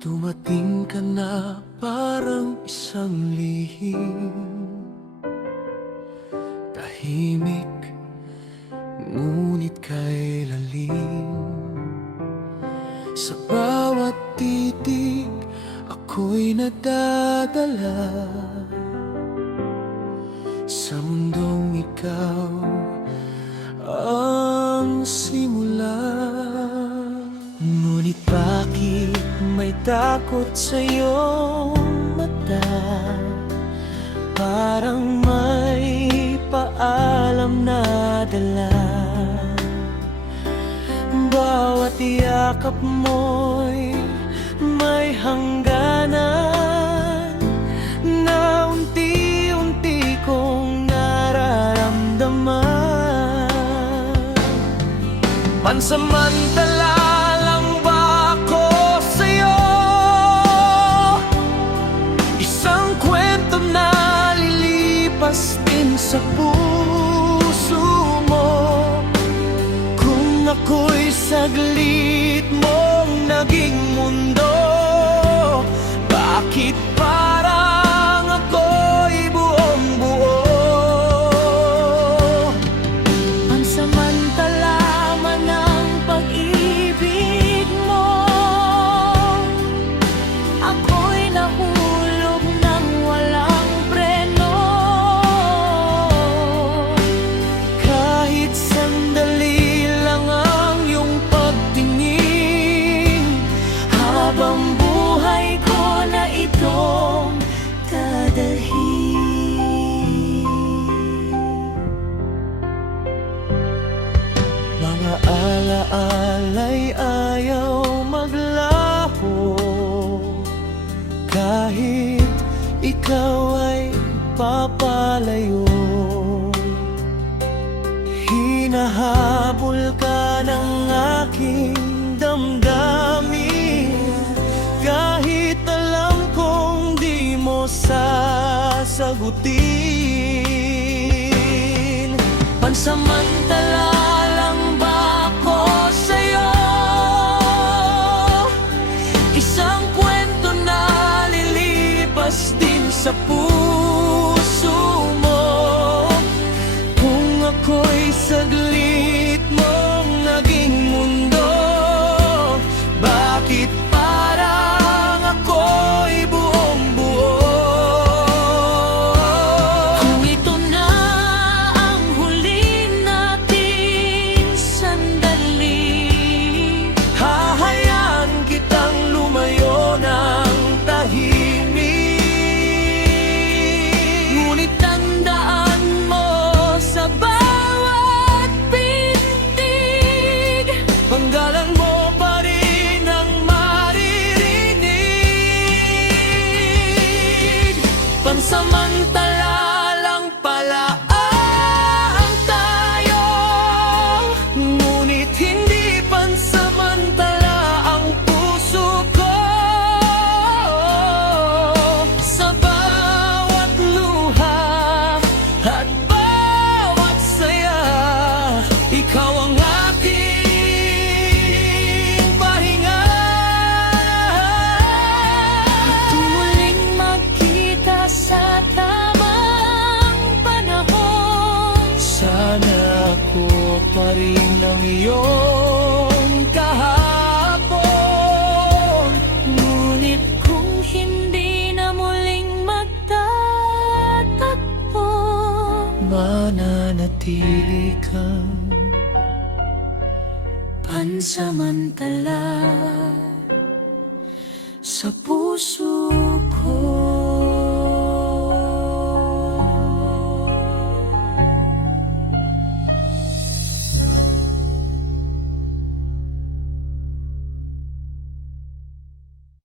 Dumating ka na parang isang lihim, tahimik, ngunit kay lalim. Sa bawat titig, ako'y nadadala sa mundong ikaw ang simula. Ngunit bakit may takot sa iyong mata? Parang may paalam na dala. Bawat yakap mo'y may hangganan na unti-unti kong nararamdaman. Pansamantala lang ba ako sa'yo? Isang kwento na lilipas din sa puso mo. Kung ako'y saglit mong naging mundo, bakit parang ako'y buong-buo? Pansamantala man ang pag-ibig mo, ako'y nahulog ng walang preno. Kahit sandali lang ang iyong pagtingin, Habang buhay ko na itong dadalhin. mga alaala'y ayaw maglaho. Kahit ikaw ay papalayo, hinahabol ka ng aking damdamin. Kahit alam kong di mo sasagutin. Pansamantala lang ba ako sa'yo? Isang kwento na lilipas din sa puso mo. Kung ako'y saglit mong naging mundo, bakit parang ako'y buong-buo? Kung ito na ang huli nating sandali, Hahayaan kitang lumayo ng tahimik. Ngunit tandaan mo sa bawat pintig, panggalan mo pa rin ang maririnig. Pansamantala lang pala ang tayo, ngunit hindi pansamantala ang puso ko. Sa bawat luha at bawat saya, ikaw ang aking pahinga. tumuling magkita sa tamang panahon. Sana ako pa rin ang iyong kahapon. Ngunit kung hindi na muling magtatagpo, Mananatili kang pansamantala sa puso